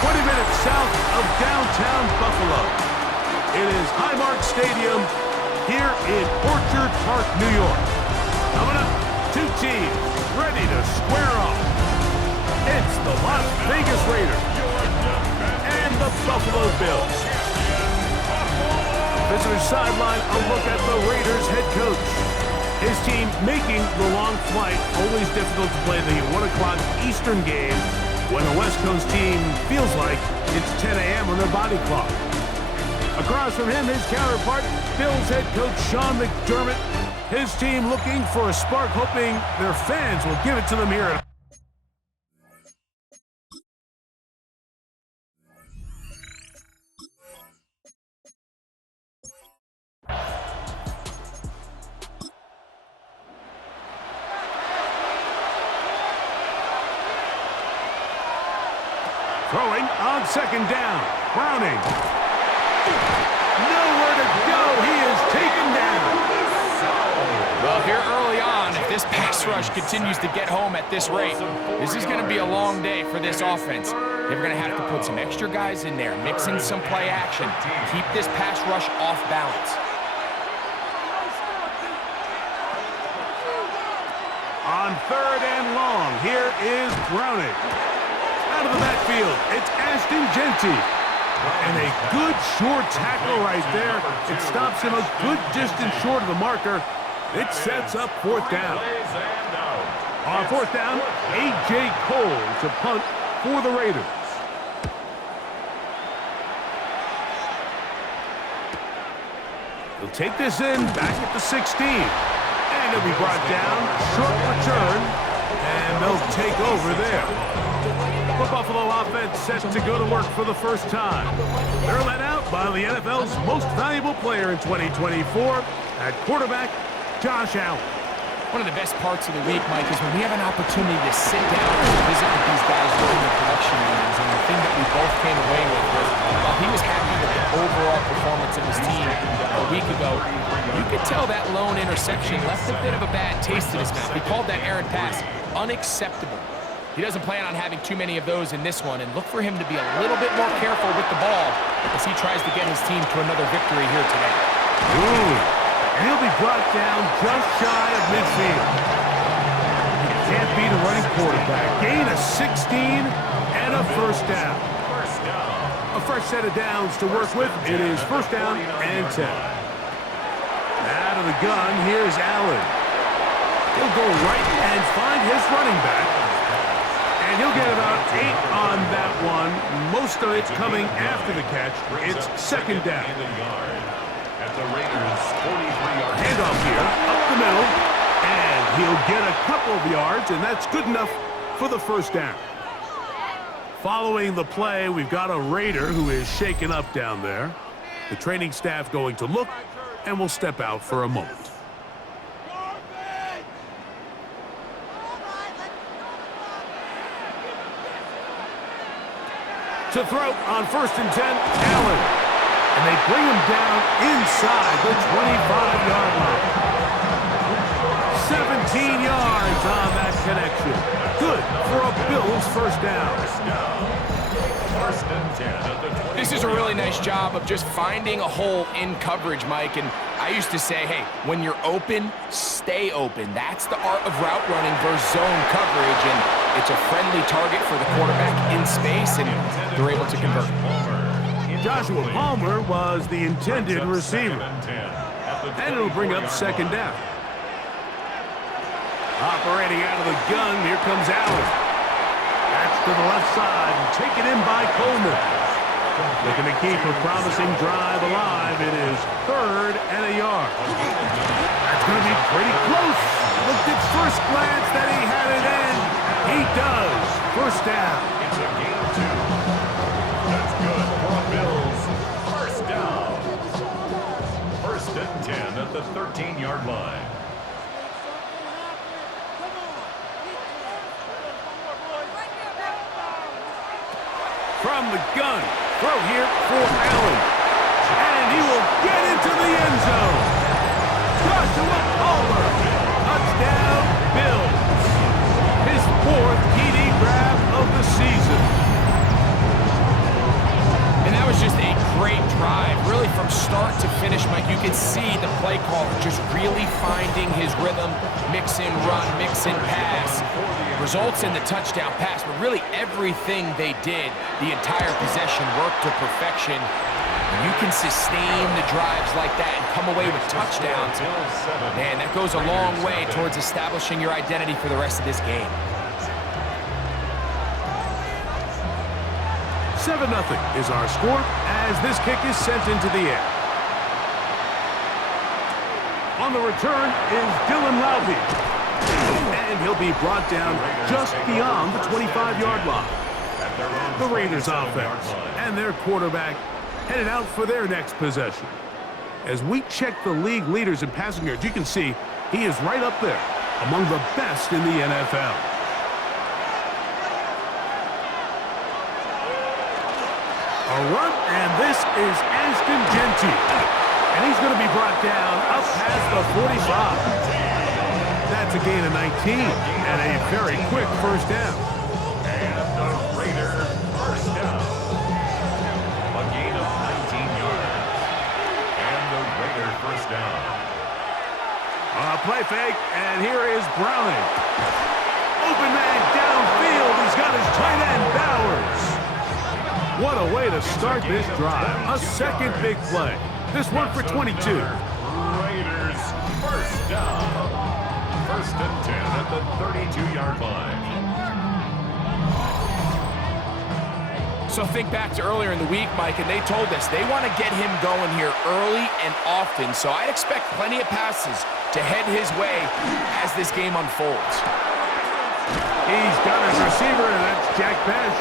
20 minutes south of downtown Buffalo. It is Highmark Stadium here in Orchard Park, New York. Coming up, two teams ready to square off. It's the Las Vegas Raiders and the Buffalo Bills. Visitor sideline, a look at the Raiders head coach. His team making the long flight, always difficult to play the 1 o'clock Eastern game when the West Coast team feels like it's 10 a.m. on their body clock. Across from him, his counterpart, Bills head coach Sean McDermott. His team looking for a spark, hoping their fans will give it to them here at throwing on second down. Browning. Nowhere to go. He is taken down. Well, here early on, if this pass rush continues to get home at this rate, this is going to be a long day for this offense. They're going to have to put some extra guys in there, mix in some play action, keep this pass rush off balance. On third and long, here is Browning. Out of the backfield, it's Ashton Jeanty. And a good short tackle right there. It stops him a good distance short of the marker. It sets up fourth down. On fourth down, A.J. Cole to punt for the Raiders. He'll take this in back at the 16. And he'll be brought down. Short return. And they'll take over there. The Buffalo offense set to go to work for the first time. They're led out by the NFL's most valuable player in 2024 at quarterback, Josh Allen. One of the best parts of the week, Mike, is when we have an opportunity to sit down and visit with these guys during the production meetings. And the thing that we both came away with was, while he was happy with the overall performance of his team a week ago, you could tell that lone interception left a bit of a bad taste in his mouth. He called that errant pass unacceptable. He doesn't plan on having too many of those in this one, and look for him to be a little bit more careful with the ball as he tries to get his team to another victory here today. Ooh, and he'll be brought down just shy of midfield. You can't beat a running quarterback. Gain of 16 and a first down. A fresh set of downs to work with. It is first down and 10. Out of the gun, here's Allen. He'll go right and find his running back. And he'll get about 8 on that one. Most of it's coming after the catch. It's second down. Handoff here, up the middle. And he'll get a couple of yards, and that's good enough for the first down. Following the play, we've got a Raider who is shaken up down there. The training staff going to look, and will step out for a moment. To throw on first and 10, Allen. And they bring him down inside the 25-yard line. 17 yards on that connection. Good for a Bills first down. This is a really nice job of just finding a hole in coverage, Mike. And I used to say, hey, when you're open, stay open. That's the art of route running versus zone coverage. And it's a friendly target for the quarterback in space, and they're able to convert. Joshua Palmer was the intended receiver. And it'll bring up second down. Operating out of the gun, here comes Allen. That's to the left side, and taken in by Coleman. Looking to keep a promising drive alive. It is third and a yard. That's going to be pretty close. Looked at first glance that he had it in. He does. First down. It's a gain of 2. That's good for a Bills. First down. First and 10 at the 13-yard line. From the gun, throw here for Allen. And he will get into the end zone. Joshua Palmer, touchdown Bills. His 4th TD grab of the season. results in the touchdown pass, but really everything they did, the entire possession worked to perfection. You can sustain the drives like that and come away with touchdowns. Man, that goes a long way towards establishing your identity for the rest of this game. 7-0 is our score as this kick is sent into the air. On the return is Dylan Laube. And he'll be brought down just beyond the 25-yard line. The Raiders offense and their quarterback headed out for their next possession. As we check the league leaders in passing yards, you can see he is right up there among the best in the NFL. A run, and this is Ashton Jeanty. And he's going to be brought down up past the 45. That's a gain of 19 and a very quick first down. And the Raiders first down. A gain of 19 yards. And the Raiders first down. Play fake, and here is Browning. Open man downfield. He's got his tight end, Bowers. What a way to start this drive. A second big play. This one for 22. Raiders first down. First and 10 at the 32-yard line. So think back to earlier in the week, Mike, and they told us they want to get him going here early and often. So I'd expect plenty of passes to head his way as this game unfolds. He's got his receiver, and that's Jack Bech.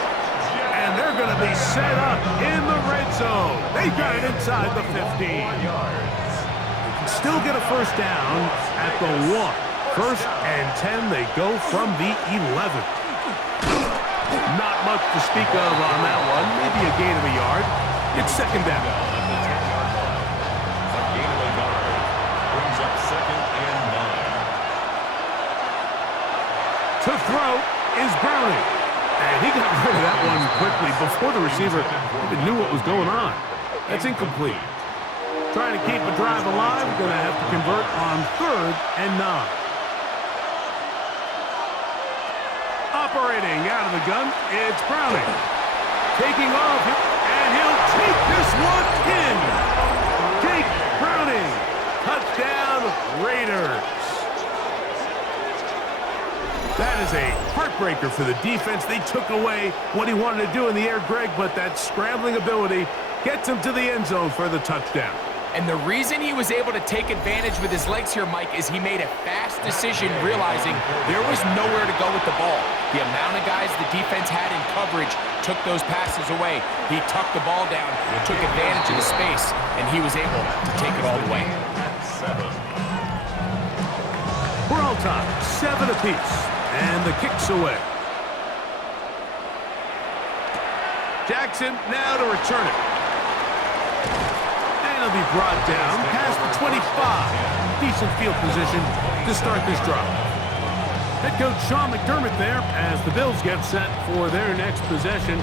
And they're going to be set up in the red zone. They got it inside the 15. They can still get a first down at the 1. First and 10, they go from the 11. Not much to speak of on that one. Maybe a gain of a yard. It's second down. A gain of a yard brings up second and 9. To throw is Browning. And he got rid of that one quickly before the receiver even knew what was going on. That's incomplete. Trying to keep the drive alive, going to have to convert on 3rd and 9. Operating out of the gun, it's Browning. Taking off, and he'll take this one in. Jake Browning. Touchdown, Raiders. That is a heartbreaker for the defense. They took away what he wanted to do in the air, Greg, but that scrambling ability gets him to the end zone for the touchdown. And the reason he was able to take advantage with his legs here, Mike, is he made a fast decision realizing there was nowhere to go with the ball. The amount of guys the defense had in coverage took those passes away. He tucked the ball down, took advantage of the space, and he was able to take it all the way. We're all tied, 7 apiece, and the kick's away. Jackson now to return it. He'll be brought down past the 25. Decent field position to start this drive. Head coach Sean McDermott there as the Bills get set for their next possession.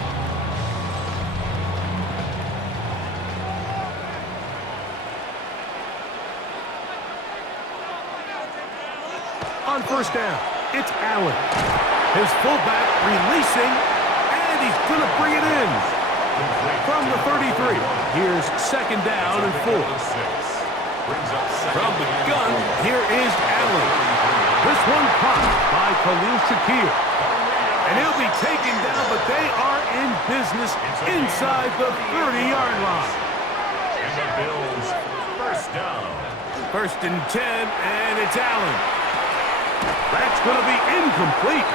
On first down, it's Allen. His fullback releasing, and he's going to bring it in. From the 33, here's second down and 4. From the gun, here is Allen. This one caught by Khalil Shakir. And he'll be taken down, but they are in business inside the 30-yard line. And the Bills first down. First and 10, and it's Allen. That's going to be incomplete.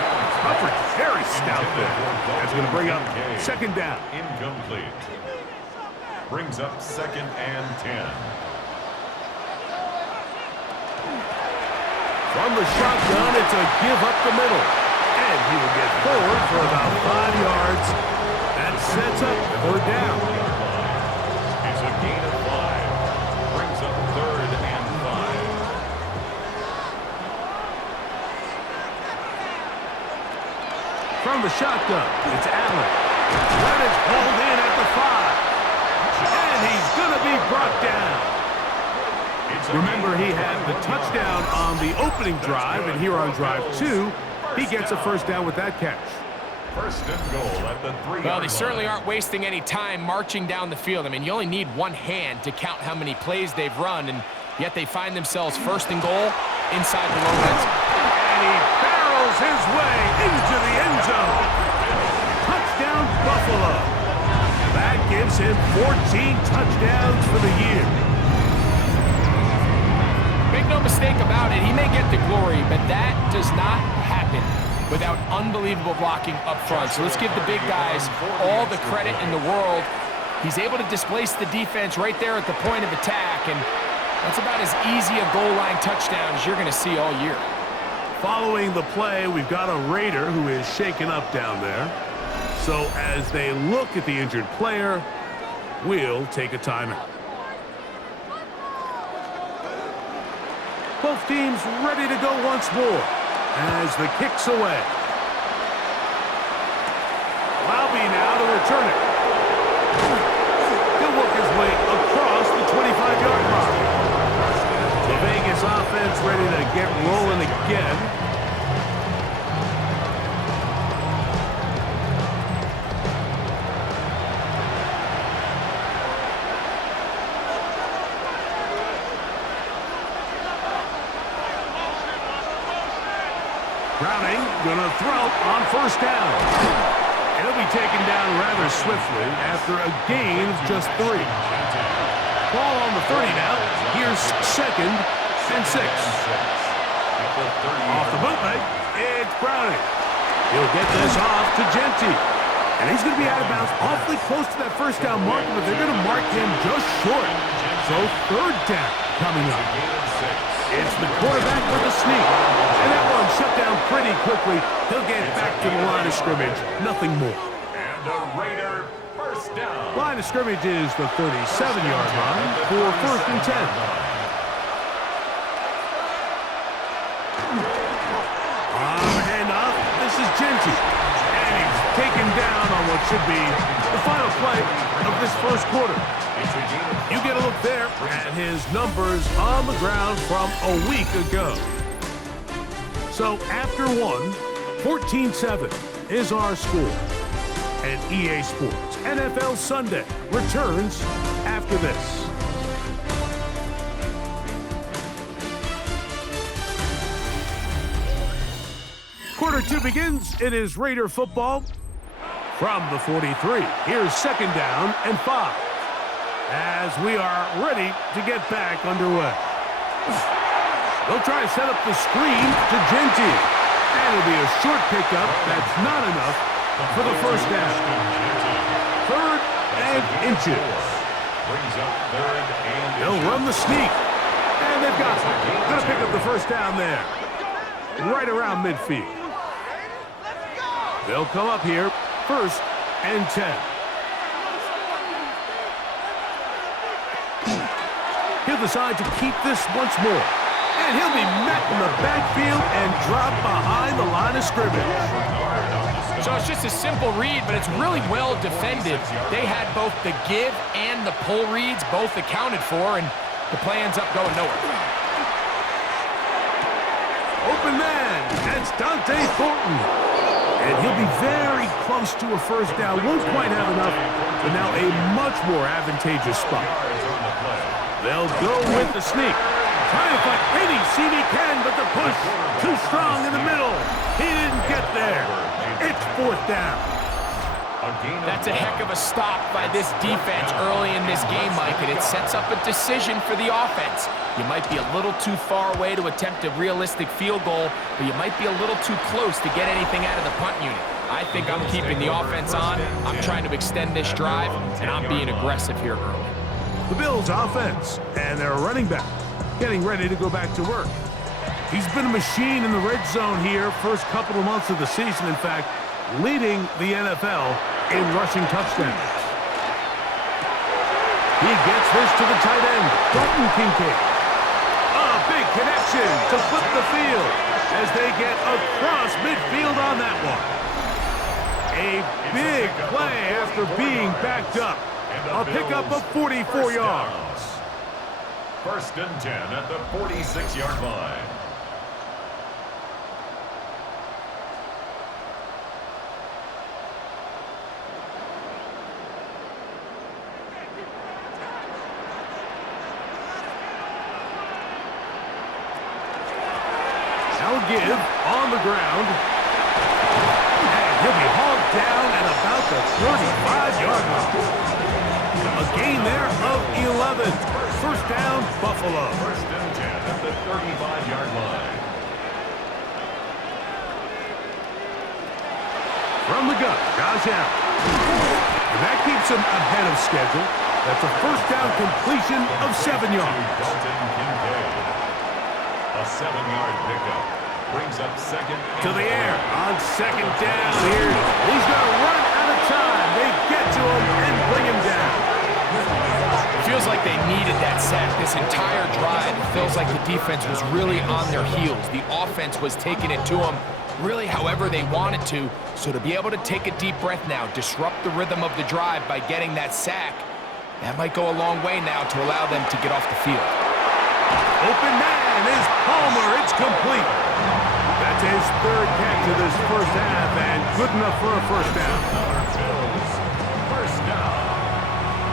Coverage very stout there. That's going to bring up second down. Incomplete. Brings up second and 10. From the shotgun, it's a give up the middle. And he will get forward for about 5 yards. That sets up third down. It's a gain of 5. Brings up third and 5. From the shotgun, it's Allen. That is pulled in at the 5. And he's going to be brought down. Remember, he had the touchdown on the opening drive, and here on drive 2, He gets a first down with that catch. First and goal at the 3-yard line. Well, they certainly aren't wasting any time marching down the field. I mean, you only need one hand to count how many plays they've run, and yet they find themselves first and goal inside the low red zone. And he barrels his way into the end zone. Touchdown, Buffalo. That gives him 14 touchdowns for the year. Make no mistake about it, he may get the glory, but that does not happen without unbelievable blocking up front. So let's give the big guys all the credit in the world. He's able to displace the defense right there at the point of attack, and that's about as easy a goal line touchdown as you're going to see all year. Following the play, we've got a Raider who is shaken up down there. So as they look at the injured player, we'll take a timeout. Both teams ready to go once more as the kick's away. Laube now to return it. He'll work his way across the 25-yard line. The Vegas offense ready to get rolling again. Browning gonna throw on first down. He'll be taken down rather swiftly after a gain of just 3. Ball on the 30 now. Here's second and 6. Off the bootleg, it's Browning. He'll get this off to Genty. And he's going to be out of bounds awfully close to that first down marker, but they're going to mark him just short. So third down coming up. It's the quarterback with a sneak. And that one shut down pretty quickly. He'll get back to the line of scrimmage. Nothing more. And a Raider first down. Line of scrimmage is the 37-yard line for first and 10. Handoff. This is Genty. And he's taken down on what should be the final play of this first quarter. You get a look there at his numbers on the ground from a week ago. So after one, 14-7 is our score. And EA Sports NFL Sunday returns after this. Quarter 2 begins. It is Raider football from the 43. Here's second down and 5. As we are ready to get back underway. They'll try to set up the screen to Genty. And it'll be a short pickup. That's not enough for the first down. Third and inches. They'll run the sneak. And they've got it. Gonna pick up the first down there. Right around midfield. They'll come up here. First and 10. He'll decide to keep this once more. And he'll be met in the backfield and dropped behind the line of scrimmage. So it's just a simple read, but it's really well defended. They had both the give and the pull reads both accounted for, and the play ends up going nowhere. Open man. That's Dante Thornton. And he'll be very close to a first down. Won't quite have enough, but now a much more advantageous spot. They'll go with the sneak. Trying to find any seam he can, but the push too strong in the middle. He didn't get there. It's fourth down. That's a heck of a stop by this defense early in this game, Mike, and it sets up a decision for the offense. You might be a little too far away to attempt a realistic field goal, but you might be a little too close to get anything out of the punt unit. I think I'm keeping the offense on. I'm trying to extend this drive, and I'm being aggressive here early. The Bills offense and their running back getting ready to go back to work. He's been a machine in the red zone here first couple of months of the season. In fact, leading the NFL in rushing touchdowns. He gets this to the tight end, Dalton Kincaid. A big connection to flip the field as they get across midfield on that one. A big play after being backed up. A pickup of 44 yards. First and 10 at the 46-yard line. give on the ground. And he'll be hauled down at about the 35-yard line. A gain there of 11. First down, Buffalo. First and 10 at the 35-yard line. From the gun, Josh Allen. And that keeps him ahead of schedule. That's a first down completion of 7 yards. Dalton Kincaid. A 7-yard pickup. Brings up second. To the air on second down here. He's going to run out of time. They get to him and bring him down. It feels like they needed that sack this entire drive. It feels like the defense was really on their heels. The offense was taking it to them really however they wanted to. So to be able to take a deep breath now, disrupt the rhythm of the drive by getting that sack, that might go a long way now to allow them to get off the field. Open man is Palmer. It's complete. That's his third catch of this first half, and good enough for a first down. Bills. First down.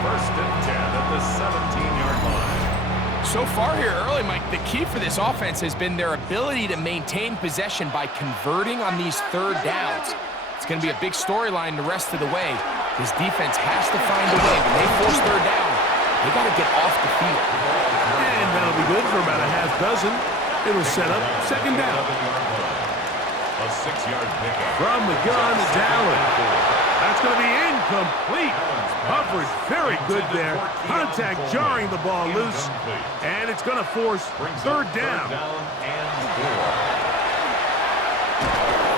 First and 10 at the 17-yard line. So far here early, Mike, the key for this offense has been their ability to maintain possession by converting on these third downs. It's going to be a big storyline the rest of the way. This defense has to find a way. When they force third down, they got to get off the field. And that'll be good for about a half dozen. It'll set up second down. A 6-yard pickup. From the gun, it's Allen. That's going to be incomplete. Coverage very good there. Contact jarring the ball loose. And it's going to force third down. And 4.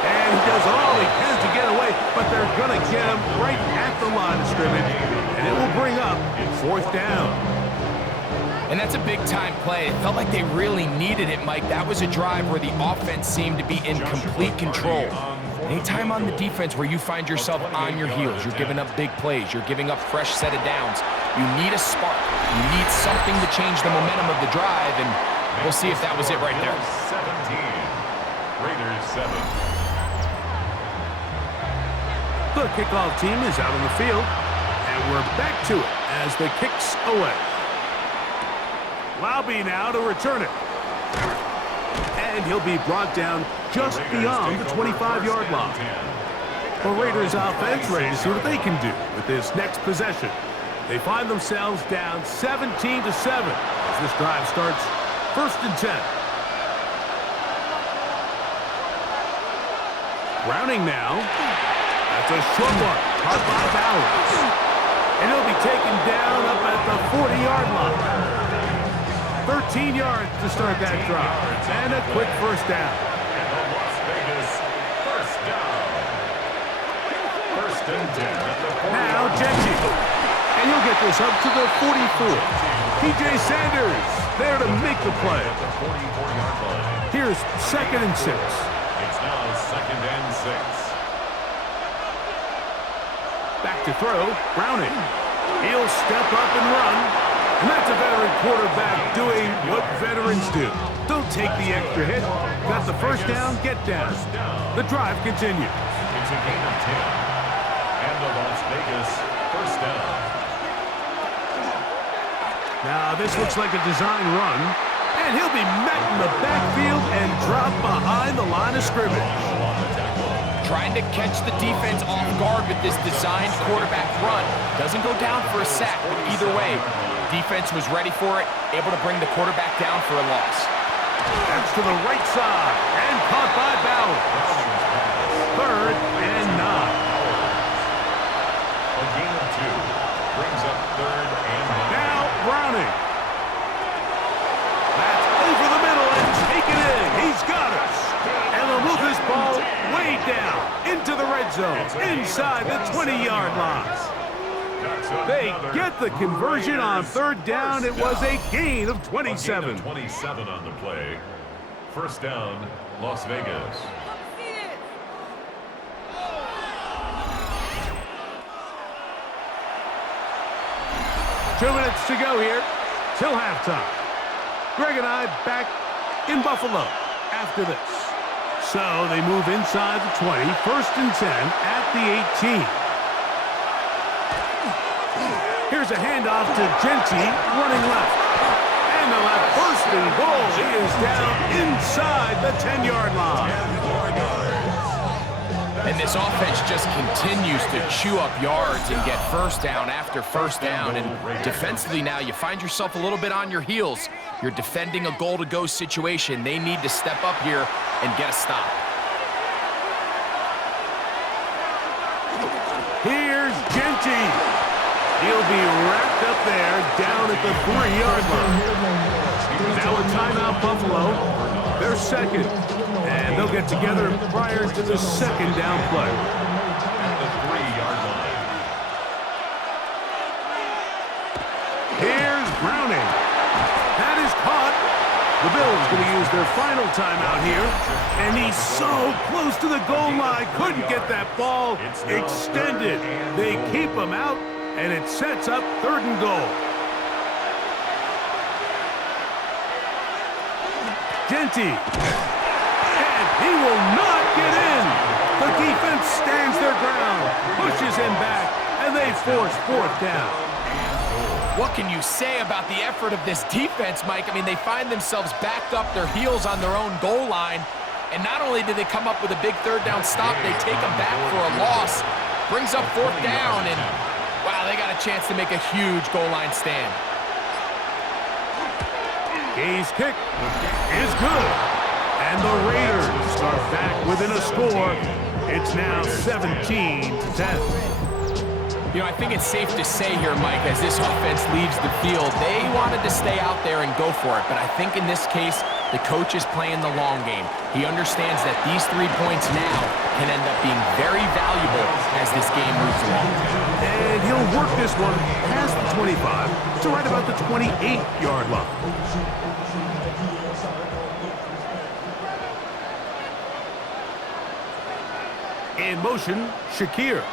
And he does all he can to get away, but they're going to get him right at the line of scrimmage. And it will bring up fourth down. And that's a big-time play. It felt like they really needed it, Mike. That was a drive where the offense seemed to be in complete control. Anytime on the defense where you find yourself on your heels, you're giving up big plays, you're giving up fresh set of downs, you need a spark. You need something to change the momentum of the drive, and we'll see if that was it right there. 17. Raiders 7. The kickoff team is out on the field, and we're back to it as the kicks away. Laube now to return it. And he'll be brought down just beyond the 25-yard line. The Raiders offense ready to see what they can do with this next possession. They find themselves down 17-7 as this drive starts first and 10. Browning now. That's a short one. Caught by Bowers. And he'll be taken down up at the 40-yard line. 13 yards to start that drive. And a quick first down. And the Las Vegas first down. First and 10 at the 40. Now Genty. And he'll get this up to the 44. T.J. Sanders there to make the play. At the 44-yard line. Here's second and 6. It's now second and 6. Back to throw. Browning. He'll step up and run. And that's a veteran quarterback doing what veterans do. Don't take the extra hit. Got the first down, get down. The drive continues. It's a gain of 10. And the Las Vegas first down. Now this looks like a design run. And he'll be met in the backfield and dropped behind the line of scrimmage. Trying to catch the defense off guard with this designed quarterback run. Doesn't go down for a sack, but either way, defense was ready for it, able to bring the quarterback down for a loss. That's to the right side, and caught by Bowers. Third and 9. A gain of 2 brings up third and 9. Now Browning. That's over the middle and taken in. He's got us. And they'll move this ball way down into the red zone, inside the 20-yard line. They get the conversion on third down. It was a gain of 27. A gain of 27 on the play. First down, Las Vegas. Two minutes to go here till halftime. Greg and I back in Buffalo after this. So they move inside the 20, first and 10 at the 18. Here's a handoff to Genty, running left. And they'll have first and goal. He is down inside the 10-yard line. And this offense just continues to chew up yards and get first down after first down. And defensively now, you find yourself a little bit on your heels. You're defending a goal-to-go situation. They need to step up here and get a stop. Here's Genty. He'll be wrapped up there down at the 3-yard line. Now a timeout, Buffalo. They're second. And they'll get together prior to the second down play. At the 3-yard line. Here's Browning. That is caught. The Bills going to use their final timeout here. And he's so close to the goal line. Couldn't get that ball extended. They keep him out, and it sets up 3rd and goal. Genty. And he will not get in. The defense stands their ground, pushes him back, and they force 4th down. What can you say about the effort of this defense, Mike? I mean, they find themselves backed up their heels on their own goal line. And not only do they come up with a big 3rd down stop, they take them back for a loss. Brings up 4th down, and wow, they got a chance to make a huge goal line stand. Gay's kick is good. And the Raiders are back within a score. It's now 17-10. You know, I think it's safe to say here, Mike, as this offense leaves the field, they wanted to stay out there and go for it. But I think in this case, the coach is playing the long game. He understands that these 3 points now can end up being very valuable as this game moves along. And he'll work this one past the 25 to right about the 28-yard line. In motion, Shakir.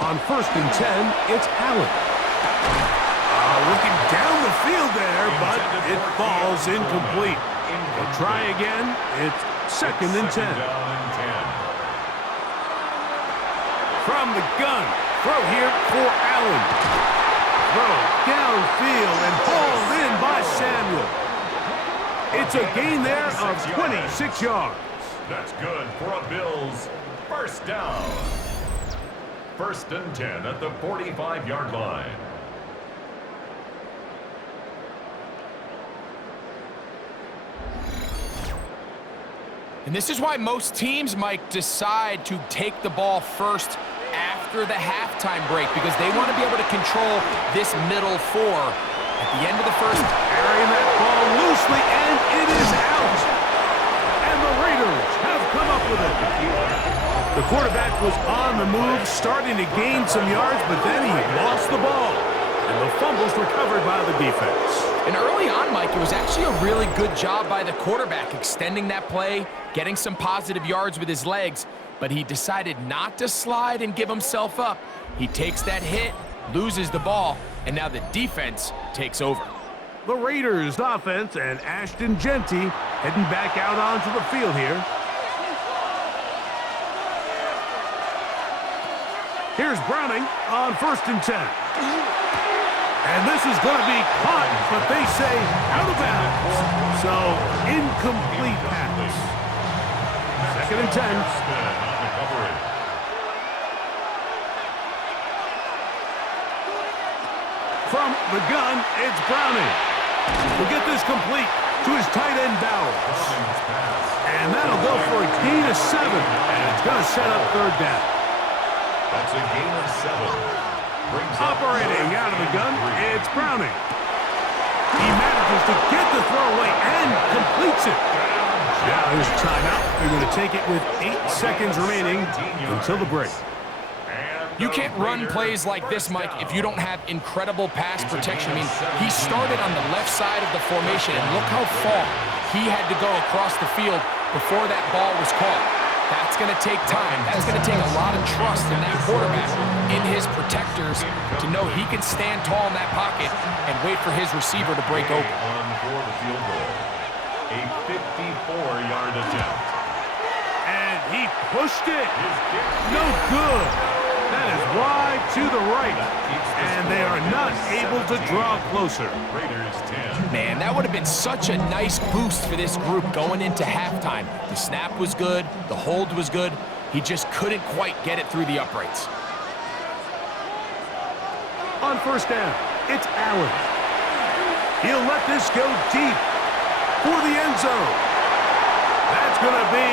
On 1st and 10, it's Allen. Looking down the field there, but it falls incomplete. They'll try again. It's 2nd and 10. From the gun, throw here for Allen. Throw downfield and hauled in by Samuel. It's a gain there of 26 yards. That's good for a Bills 1st down. 1st and 10 at the 45-yard line. And this is why most teams, Mike, decide to take the ball first after the halftime break, because they want to be able to control this middle 4. At the end of the first, carrying that ball loosely, and it is out. And the Raiders have come up with it. The quarterback was on the move, starting to gain some yards, but then he lost the ball. And the fumble's recovered by the defense. And early on, Mike, it was actually a really good job by the quarterback, extending that play, getting some positive yards with his legs, but he decided not to slide and give himself up. He takes that hit, loses the ball, and now the defense takes over. The Raiders offense and Ashton Genty heading back out onto the field here. Here's Browning on 1st and 10. And this is going to be caught, but they say out of bounds. So, incomplete pass. 2nd and 10. From the gun, it's Browning. We'll get this complete to his tight end, Bowers. And that'll go for a gain of 7. And it's going to set up 3rd down. That's a gain of 7. Operating out of the gun, it's Browning. He manages to get the throw away and completes it. Now here's a timeout. They're going to take it with 8 seconds remaining until the break. You can't run plays like this, Mike, if you don't have incredible pass protection. I mean, he started on the left side of the formation, and look how far he had to go across the field before that ball was caught. That's going to take time. That's going to take a lot of trust in that quarterback, in his protectors, to know he can stand tall in that pocket and wait for his receiver to break open. On for the field goal. A 54-yard attempt. And he pushed it. No good. That is wide to the right, and they are not able to draw closer. Raiders 10. Man, that would have been such a nice boost for this group going into halftime. The snap was good, the hold was good. He just couldn't quite get it through the uprights. On first down, it's Allen. He'll let this go deep for the end zone. That's going to be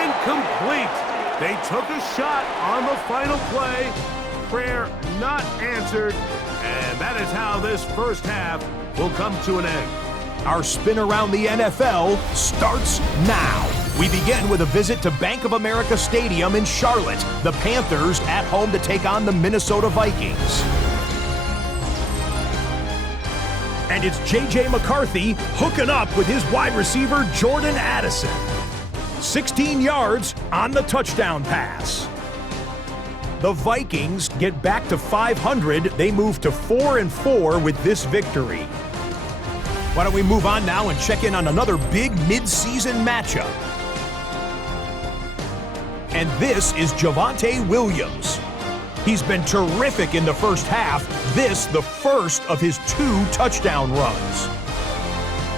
incomplete. They took a shot on the final play. Prayer not answered. And that is how this first half will come to an end. Our spin around the NFL starts now. We begin with a visit to Bank of America Stadium in Charlotte. The Panthers at home to take on the Minnesota Vikings. And it's J.J. McCarthy hooking up with his wide receiver, Jordan Addison. 16 yards on the touchdown pass. The Vikings get back to 500. They move to 4-4 with this victory. Why don't we move on now and check in on another big mid-season matchup. And this is Javonte Williams. He's been terrific in the first half. This, the first of his 2 touchdown runs.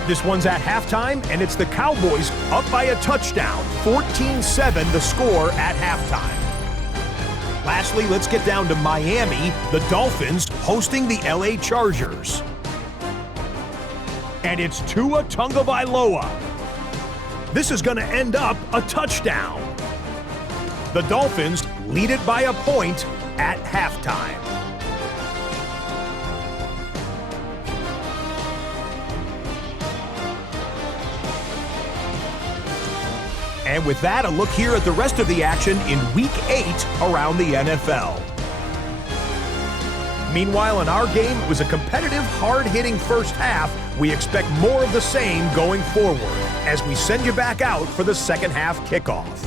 This one's at halftime, and it's the Cowboys up by a touchdown. 14-7 the score at halftime. Lastly, let's get down to Miami. The Dolphins hosting the LA Chargers. And it's Tua Tagovailoa. This is going to end up a touchdown. The Dolphins lead it by a point at halftime. And with that, a look here at the rest of the action in Week 8 around the NFL. Meanwhile, in our game, it was a competitive, hard-hitting first half. We expect more of the same going forward as we send you back out for the second half kickoff.